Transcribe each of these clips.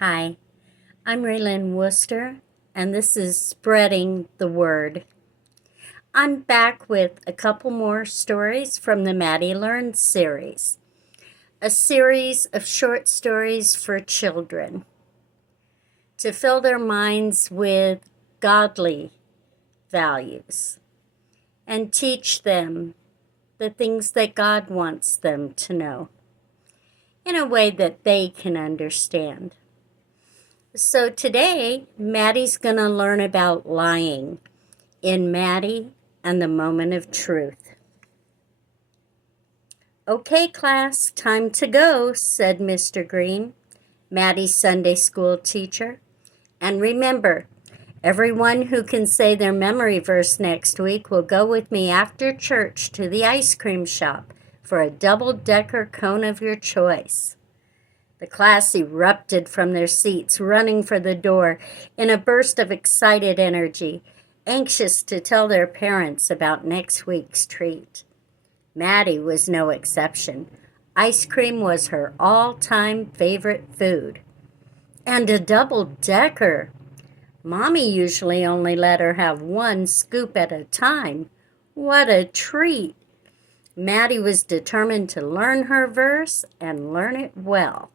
Hi, I'm Raylyn Worcester, and this is Spreading the Word. I'm back with a couple more stories from the Maddie Learns series, a series of short stories for children to fill their minds with godly values and teach them the things that God wants them to know in a way that they can understand. So today, Maddie's going to learn about lying in Maddie and the Moment of Truth. Okay, class, time to go, said Mr. Green, Maddie's Sunday school teacher. And remember, everyone who can say their memory verse next week will go with me after church to the ice cream shop for a double-decker cone of your choice. The class erupted from their seats, running for the door in a burst of excited energy, anxious to tell their parents about next week's treat. Maddie was no exception. Ice cream was her all-time favorite food. And a double-decker. Mommy usually only let her have one scoop at a time. What a treat! Maddie was determined to learn her verse and learn it well.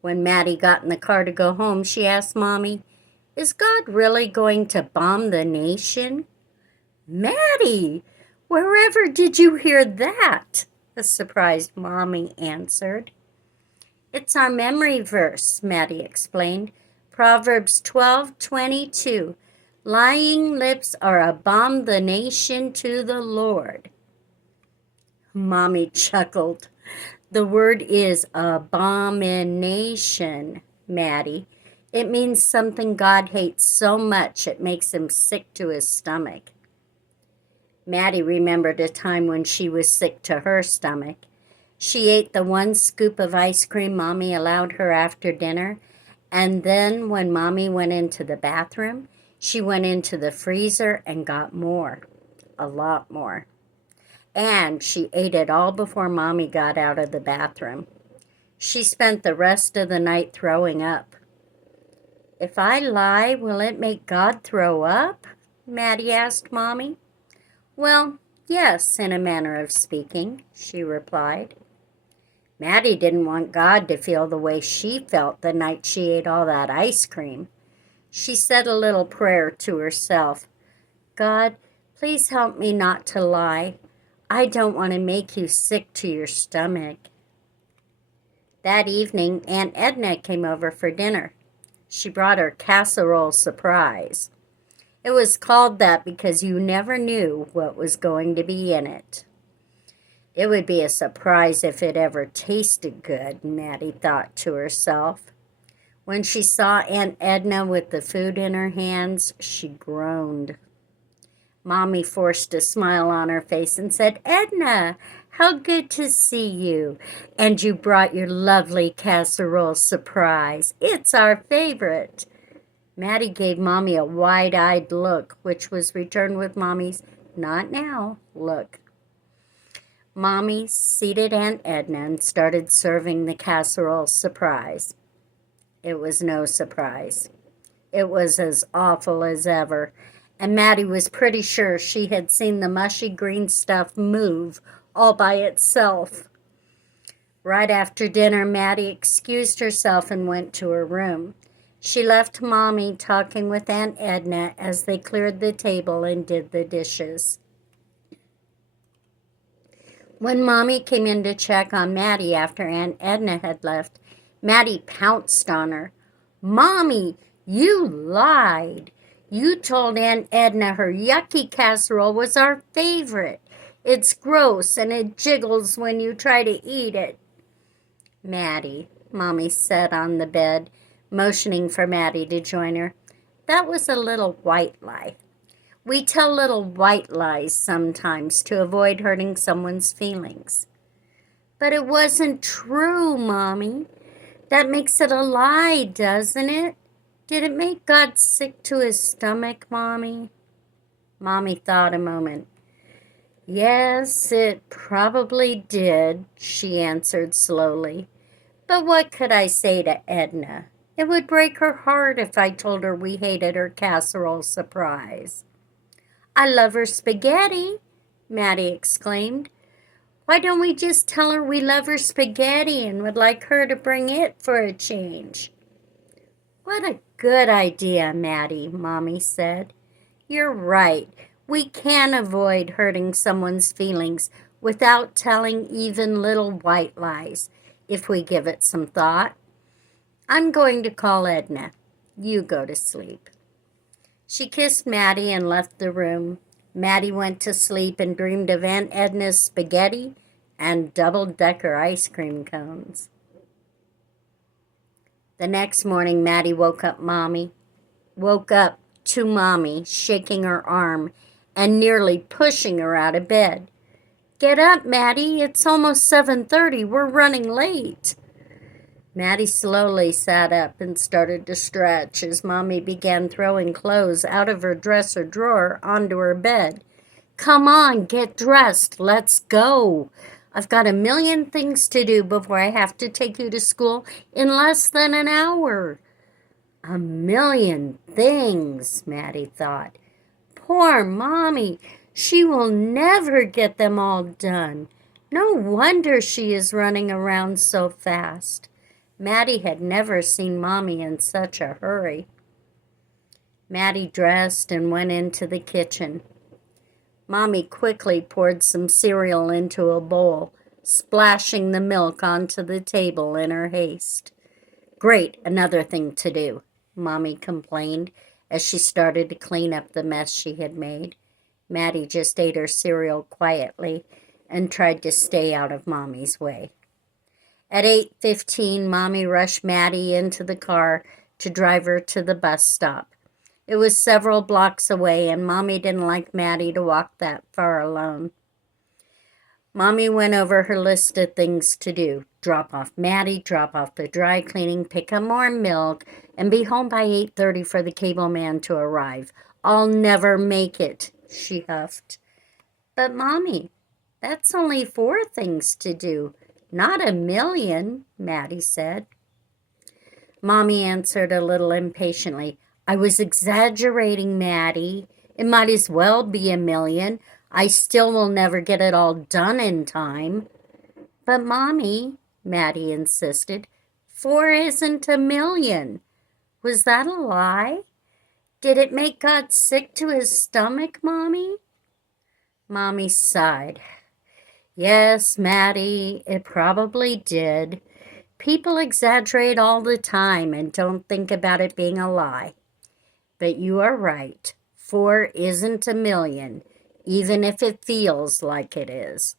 When Maddie got in the car to go home, she asked Mommy, "Is God really going to bomb the nation?" "Maddie, wherever did you hear that?" the surprised Mommy answered. "It's our memory verse," Maddie explained. Proverbs 12:22. "Lying lips are a bomb the nation to the Lord." Mommy chuckled. "The word is abomination, Maddie. It means something God hates so much it makes him sick to his stomach." Maddie remembered a time when she was sick to her stomach. She ate the one scoop of ice cream Mommy allowed her after dinner, and then when Mommy went into the bathroom, she went into the freezer and got more, a lot more. And she ate it all before Mommy got out of the bathroom. She spent the rest of the night throwing up. "If I lie, will it make God throw up?" Maddie asked Mommy. "Well, yes, in a manner of speaking," she replied. Maddie didn't want God to feel the way she felt the night she ate all that ice cream. She said a little prayer to herself. "God, please help me not to lie. I don't want to make you sick to your stomach." That evening, Aunt Edna came over for dinner. She brought her casserole surprise. It was called that because you never knew what was going to be in it. It would be a surprise if it ever tasted good, Maddie thought to herself. When she saw Aunt Edna with the food in her hands, she groaned. Mommy forced a smile on her face and said, "Edna, how good to see you. And you brought your lovely casserole surprise. It's our favorite." Maddie gave Mommy a wide-eyed look, which was returned with Mommy's "not now" look. Mommy seated Aunt Edna and started serving the casserole surprise. It was no surprise. It was as awful as ever, and Maddie was pretty sure she had seen the mushy green stuff move all by itself. Right after dinner, Maddie excused herself and went to her room. She left Mommy talking with Aunt Edna as they cleared the table and did the dishes. When Mommy came in to check on Maddie after Aunt Edna had left, Maddie pounced on her. "Mommy, you lied. You told Aunt Edna her yucky casserole was our favorite. It's gross and it jiggles when you try to eat it." "Maddie," Mommy said on the bed, motioning for Maddie to join her, "that was a little white lie. We tell little white lies sometimes to avoid hurting someone's feelings." "But it wasn't true, Mommy. That makes it a lie, doesn't it? Did it make God sick to his stomach, Mommy?" Mommy thought a moment. "Yes, it probably did," she answered slowly. But what could I say to Edna? It would break her heart if I told her we hated her casserole surprise. I love her spaghetti, Maddie exclaimed. Why don't we just tell her we love her spaghetti and would like her to bring it for a change? What a good idea, Maddie, Mommy said. You're right. We can avoid hurting someone's feelings without telling even little white lies, if we give it some thought. I'm going to call Edna. You go to sleep. She kissed Maddie and left the room. Maddie went to sleep and dreamed of Aunt Edna's spaghetti and double-decker ice cream cones. The next morning, Maddie woke up to Mommy, shaking her arm and nearly pushing her out of bed. Get up, Maddie. It's almost 7:30. We're running late. Maddie slowly sat up and started to stretch as Mommy began throwing clothes out of her dresser drawer onto her bed. Come on, get dressed. Let's go. I've got a million things to do before I have to take you to school in less than an hour. A million things, Maddie thought. Poor Mommy. She will never get them all done. No wonder she is running around so fast. Maddie had never seen Mommy in such a hurry. Maddie dressed and went into the kitchen. Mommy quickly poured some cereal into a bowl, splashing the milk onto the table in her haste. Great, another thing to do, Mommy complained as she started to clean up the mess she had made. Maddie just ate her cereal quietly and tried to stay out of Mommy's way. At 8:15, Mommy rushed Maddie into the car to drive her to the bus stop. It was several blocks away, and Mommy didn't like Maddie to walk that far alone. Mommy went over her list of things to do. Drop off Maddie, drop off the dry cleaning, pick up more milk, and be home by 8:30 for the cable man to arrive. I'll never make it, she huffed. But Mommy, that's only 4 things to do. Not a million, Maddie said. Mommy answered a little impatiently. I was exaggerating, Maddie. It might as well be a million. I still will never get it all done in time. But Mommy, Maddie insisted, 4 isn't a million. Was that a lie? Did it make God sick to his stomach, Mommy? Mommy sighed. Yes, Maddie, it probably did. People exaggerate all the time and don't think about it being a lie. But you are right. 4 isn't a million, even if it feels like it is.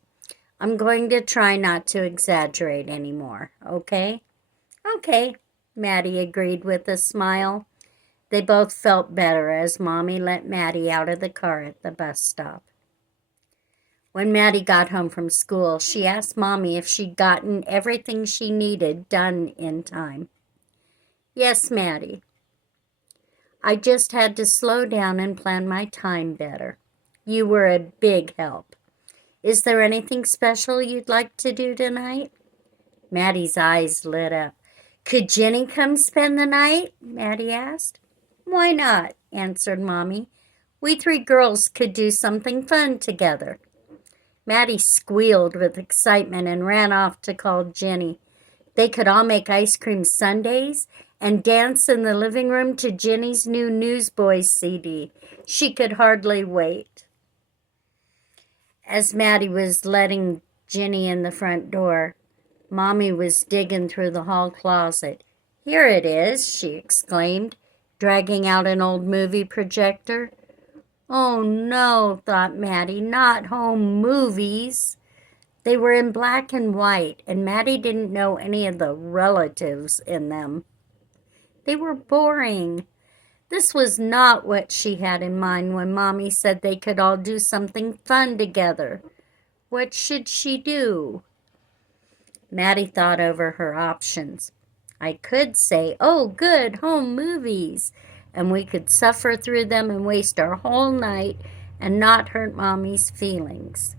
I'm going to try not to exaggerate anymore, okay? Okay, Maddie agreed with a smile. They both felt better as Mommy let Maddie out of the car at the bus stop. When Maddie got home from school, she asked Mommy if she'd gotten everything she needed done in time. Yes, Maddie. I just had to slow down and plan my time better. You were a big help. Is there anything special you'd like to do tonight? Maddie's eyes lit up. Could Jenny come spend the night? Maddie asked. Why not? Answered Mommy. We 3 girls could do something fun together. Maddie squealed with excitement and ran off to call Jenny. They could all make ice cream sundaes and dance in the living room to Jenny's new Newsboys CD. She could hardly wait. As Maddie was letting Jenny in the front door, Mommy was digging through the hall closet. Here it is, she exclaimed, dragging out an old movie projector. Oh no, thought Maddie, not home movies. They were in black and white, and Maddie didn't know any of the relatives in them. They were boring. This was not what she had in mind when Mommy said they could all do something fun together. What should she do? Maddie thought over her options. I could say, oh, good, home movies, and we could suffer through them and waste our whole night and not hurt Mommy's feelings.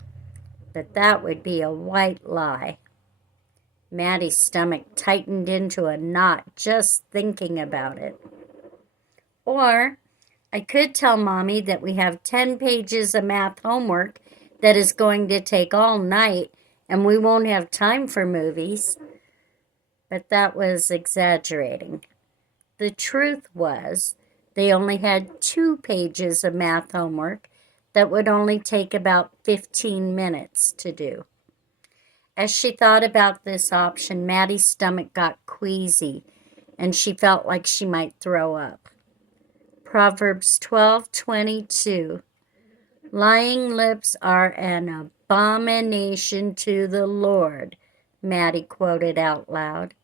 But that would be a white lie. Maddie's stomach tightened into a knot just thinking about it. Or I could tell Mommy that we have 10 pages of math homework that is going to take all night and we won't have time for movies. But that was exaggerating. The truth was, they only had 2 pages of math homework that would only take about 15 minutes to do. As she thought about this option, Maddie's stomach got queasy and she felt like she might throw up. Proverbs 12:22. Lying lips are an abomination to the Lord, Maddie quoted out loud.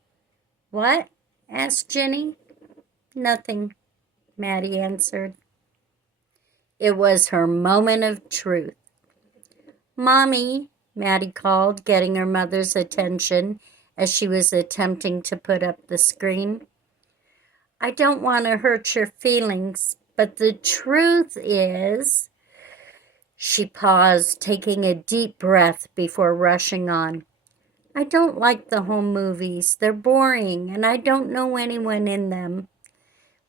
What? Asked Jenny. Nothing, Maddie answered. It was her moment of truth. Mommy, Maddie called, getting her mother's attention as she was attempting to put up the screen. I don't want to hurt your feelings, but the truth is... She paused, taking a deep breath before rushing on. I don't like the home movies. They're boring, and I don't know anyone in them.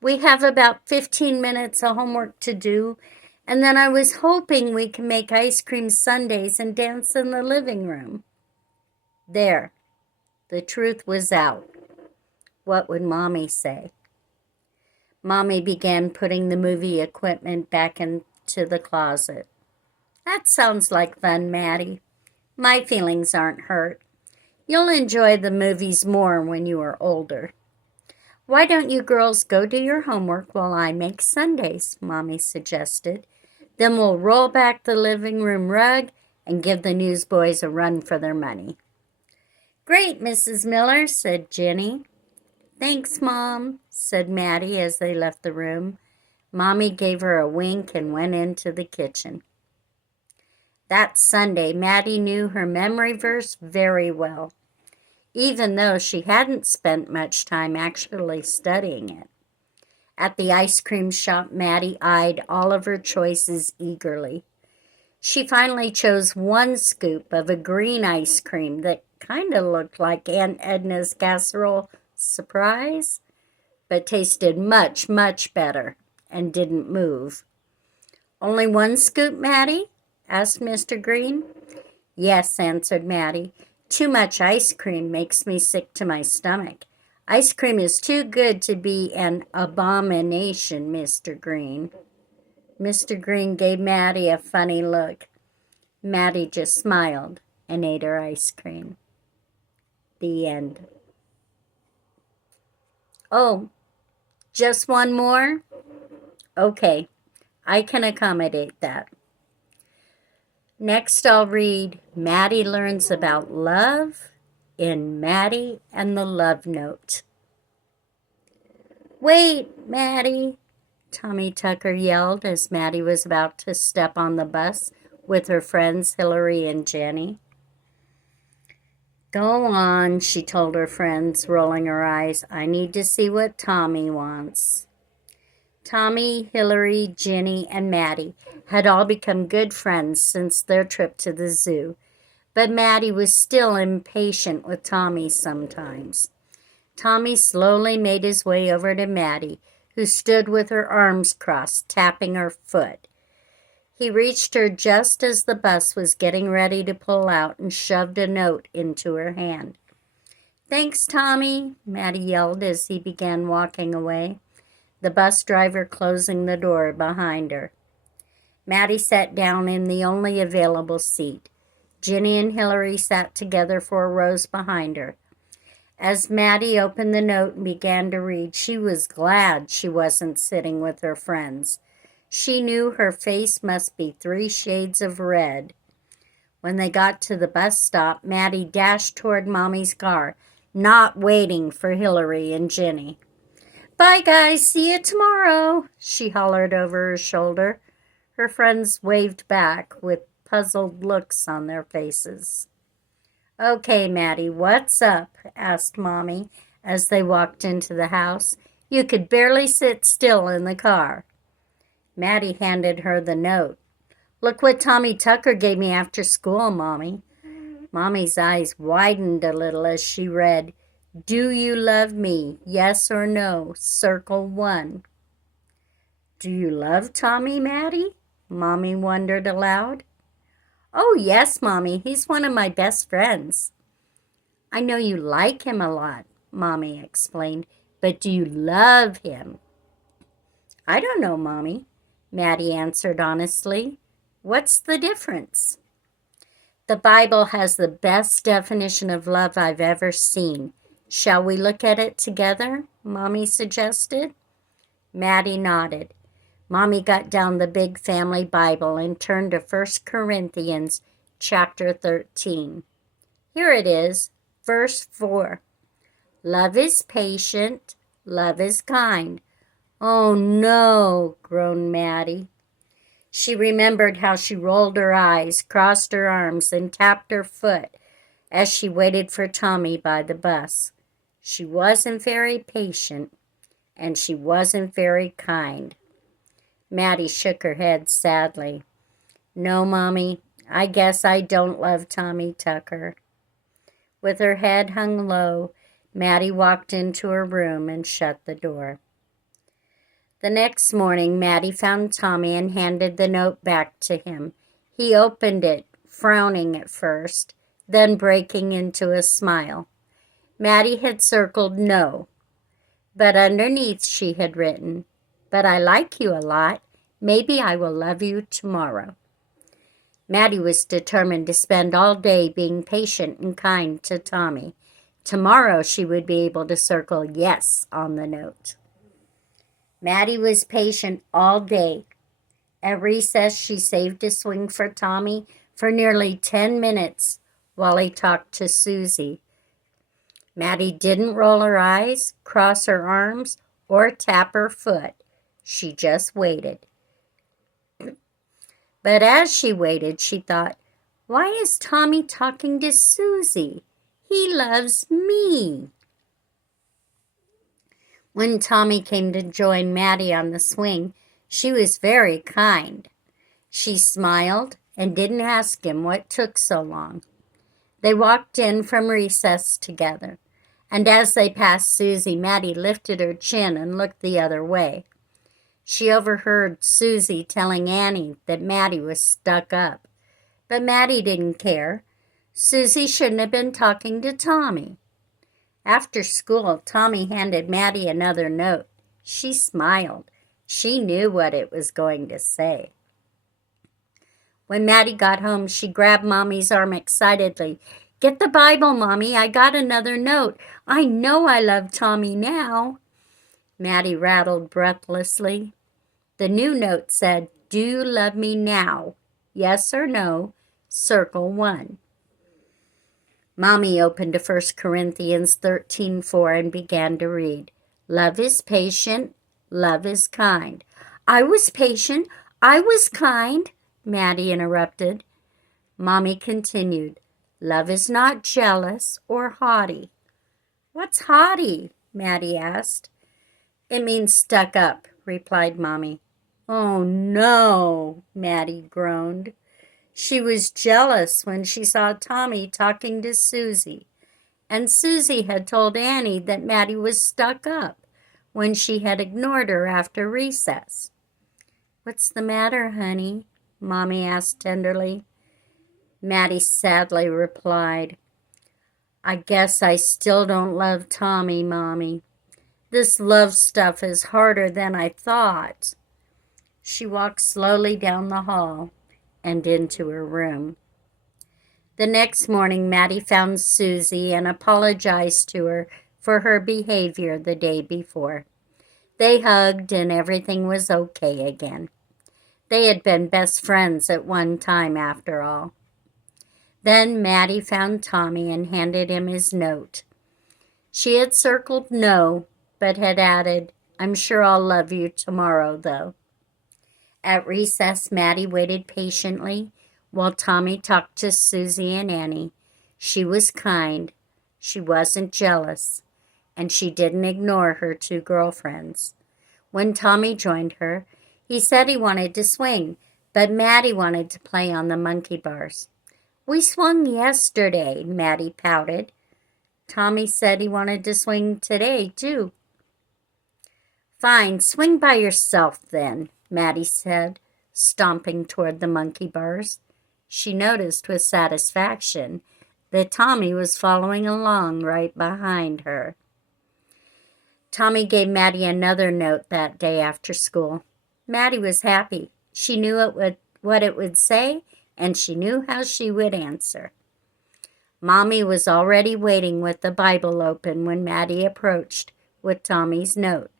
We have about 15 minutes of homework to do, and then I was hoping we can make ice cream sundaes and dance in the living room. There, the truth was out. What would Mommy say? Mommy began putting the movie equipment back into the closet. That sounds like fun, Maddie. My feelings aren't hurt. You'll enjoy the movies more when you are older. Why don't you girls go do your homework while I make sundaes, Mommy suggested. Then we'll roll back the living room rug and give the newsboys a run for their money. Great, Mrs. Miller, said Jenny. Thanks, Mom, said Maddie as they left the room. Mommy gave her a wink and went into the kitchen. That Sunday, Maddie knew her memory verse very well, even though she hadn't spent much time actually studying it. At the ice cream shop, Maddie eyed all of her choices eagerly. She finally chose 1 scoop of a green ice cream that kind of looked like Aunt Edna's casserole surprise, but tasted much, much better and didn't move. Only 1 scoop, Maddie? Asked Mr. Green. Yes, answered Maddie. Too much ice cream makes me sick to my stomach. Ice cream is too good to be an abomination, Mr. Green. Mr. Green gave Maddie a funny look. Maddie just smiled and ate her ice cream. The end. Oh, just one more? Okay, I can accommodate that. Next, I'll read Maddie Learns About Love in Maddie and the Love Note. Wait, Maddie, Tommy Tucker yelled as Maddie was about to step on the bus with her friends Hillary and Jenny. Go on, she told her friends, rolling her eyes. I need to see what Tommy wants. Tommy, Hillary, Jenny, and Maddie had all become good friends since their trip to the zoo, but Maddie was still impatient with Tommy sometimes. Tommy slowly made his way over to Maddie, who stood with her arms crossed, tapping her foot. He reached her just as the bus was getting ready to pull out and shoved a note into her hand. Thanks, Tommy, Maddie yelled as he began walking away, the bus driver closing the door behind her. Maddie sat down in the only available seat. Jenny and Hillary sat together 4 rows behind her. As Maddie opened the note and began to read, she was glad she wasn't sitting with her friends. She knew her face must be 3 shades of red. When they got to the bus stop, Maddie dashed toward Mommy's car, not waiting for Hillary and Jenny. Bye, guys. See you tomorrow, she hollered over her shoulder. Her friends waved back with puzzled looks on their faces. Okay, Maddie, what's up? Asked Mommy as they walked into the house. You could barely sit still in the car. Maddie handed her the note. Look what Tommy Tucker gave me after school, Mommy. Mommy's eyes widened a little as she read, "Do you love me? Yes or no? Circle 1. "Do you love Tommy, Maddie?" Mommy wondered aloud. "Oh, yes, Mommy. He's one of my best friends." "I know you like him a lot," Mommy explained, "but do you love him?" "I don't know, Mommy," Maddie answered honestly. "What's the difference?" "The Bible has the best definition of love I've ever seen. Shall we look at it together?" Mommy suggested. Maddie nodded. Mommy got down the big family Bible and turned to 1 Corinthians chapter 13. Here it is, verse 4. "Love is patient, love is kind." "Oh no," groaned Maddie. She remembered how she rolled her eyes, crossed her arms, and tapped her foot as she waited for Tommy by the bus. She wasn't very patient, and she wasn't very kind. Maddie shook her head sadly. "No, Mommy, I guess I don't love Tommy Tucker." With her head hung low, Maddie walked into her room and shut the door. The next morning, Maddie found Tommy and handed the note back to him. He opened it, frowning at first, then breaking into a smile. Maddie had circled no, but underneath she had written, "But I like you a lot. Maybe I will love you tomorrow." Maddie was determined to spend all day being patient and kind to Tommy. Tomorrow she would be able to circle yes on the note. Maddie was patient all day. At recess, she saved a swing for Tommy for nearly 10 minutes while he talked to Susie. Maddie didn't roll her eyes, cross her arms, or tap her foot. She just waited. But as she waited, she thought, "Why is Tommy talking to Susie? He loves me." When Tommy came to join Maddie on the swing, she was very kind. She smiled and didn't ask him what took so long. They walked in from recess together, and as they passed Susie, Maddie lifted her chin and looked the other way. She overheard Susie telling Annie that Maddie was stuck up, but Maddie didn't care. Susie shouldn't have been talking to Tommy. After school, Tommy handed Maddie another note. She smiled. She knew what it was going to say. When Maddie got home, she grabbed Mommy's arm excitedly. "Get the Bible, Mommy. I got another note. I know I love Tommy now." Maddie rattled breathlessly. The new note said, "Do you love me now? Yes or no? Circle 1. Mommy opened to 1 Corinthians 13:4 and began to read. "Love is patient, love is kind." "I was patient, I was kind," Maddie interrupted. Mommy continued. "Love is not jealous or haughty." "What's haughty?" Maddie asked. "It means stuck up," replied Mommy. "Oh no," Maddie groaned. She was jealous when she saw Tommy talking to Susie, and Susie had told Annie that Maddie was stuck up when she had ignored her after recess. "What's the matter, honey?" Mommy asked tenderly. Maddie sadly replied, "I guess I still don't love Tommy, Mommy. This love stuff is harder than I thought." She walked slowly down the hall and into her room. The next morning, Maddie found Susie and apologized to her for her behavior the day before. They hugged and everything was okay again. They had been best friends at one time after all. Then Maddie found Tommy and handed him his note. She had circled no, but had added, "I'm sure I'll love you tomorrow, though." At recess, Maddie waited patiently while Tommy talked to Susie and Annie. She was kind, she wasn't jealous, and she didn't ignore her two girlfriends. When Tommy joined her, he said he wanted to swing, but Maddie wanted to play on the monkey bars. We swung yesterday, Maddie pouted. Tommy said he wanted to swing today, too. Fine, swing by yourself then, Maddie said, stomping toward the monkey bars. She noticed with satisfaction that Tommy was following along right behind her. Tommy gave Maddie another note that day after school. Maddie was happy. She knew what it would say, and she knew how she would answer. Mommy was already waiting with the Bible open when Maddie approached with Tommy's note.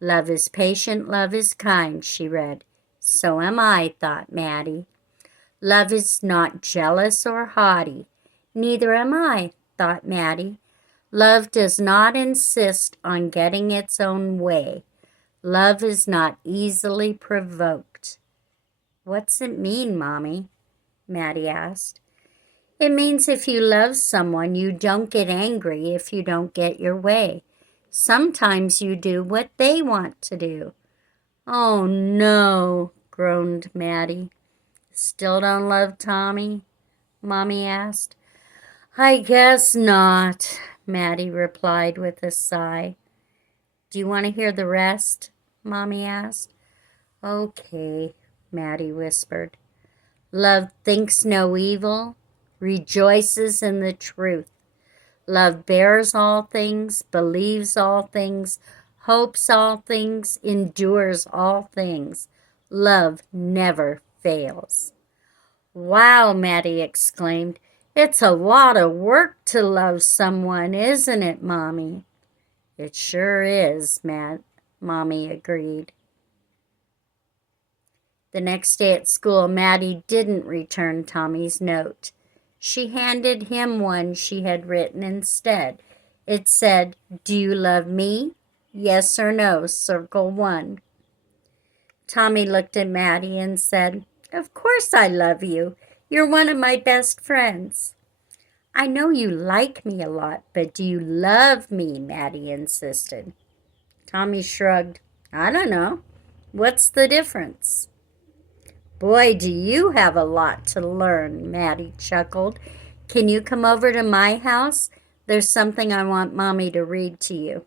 Love is patient, love is kind, she read. So am I, thought Maddie. Love is not jealous or haughty. Neither am I, thought Maddie. Love does not insist on getting its own way. Love is not easily provoked. What's it mean, Mommy? Maddie asked. It means if you love someone, you don't get angry if you don't get your way. Sometimes you do what they want to do. Oh, no, groaned Maddie. Still don't love Tommy? Mommy asked. I guess not, Maddie replied with a sigh. Do you want to hear the rest? Mommy asked. Okay, Maddie whispered. Love thinks no evil, rejoices in the truth. Love bears all things, believes all things, hopes all things, endures all things. Love never fails. Wow, Maddie exclaimed. It's a lot of work to love someone, isn't it, Mommy? It sure is, Mommy agreed. The next day at school, Maddie didn't return Tommy's note. She handed him one she had written instead. It said, Do you love me? Yes or no, circle 1. Tommy looked at Maddie and said, Of course I love you. You're one of my best friends. I know you like me a lot, but do you love me? Maddie insisted. Tommy shrugged. I don't know. What's the difference? Boy, do you have a lot to learn, Maddie chuckled. Can you come over to my house? There's something I want Mommy to read to you.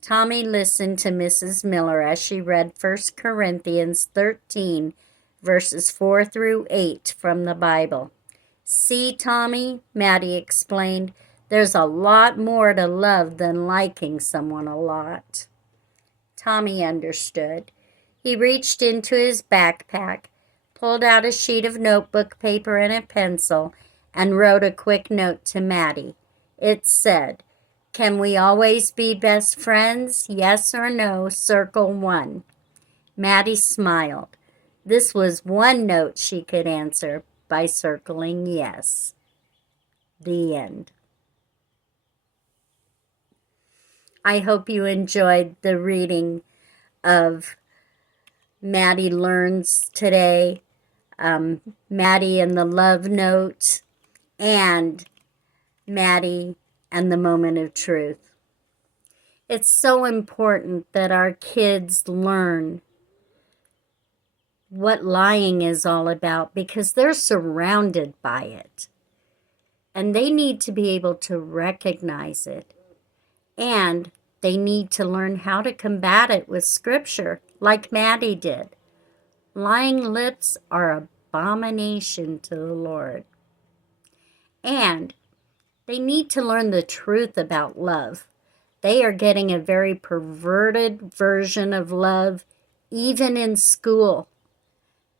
Tommy listened to Mrs. Miller as she read 1 Corinthians 13, verses 4 through 8 from the Bible. See, Tommy, Maddie explained, there's a lot more to love than liking someone a lot. Tommy understood. He reached into his backpack, pulled out a sheet of notebook paper and a pencil, and wrote a quick note to Maddie. It said, Can we always be best friends? Yes or no, circle 1. Maddie smiled. This was one note she could answer by circling yes. The end. I hope you enjoyed the reading of Maddie Learns today, Maddie and the Love Note, and Maddie and the Moment of Truth. It's so important that our kids learn what lying is all about because they're surrounded by it. And they need to be able to recognize it. And they need to learn how to combat it with Scripture, like Maddie did. Lying lips are abomination to the Lord. And they need to learn the truth about love. They are getting a very perverted version of love, even in school.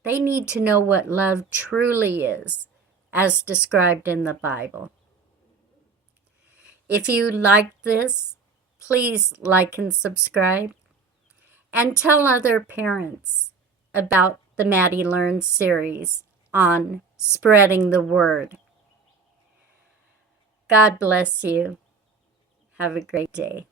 They need to know what love truly is, as described in the Bible. If you liked this, please like and subscribe. And tell other parents about the Maddie Learns series on spreading the word. God bless you. Have a great day.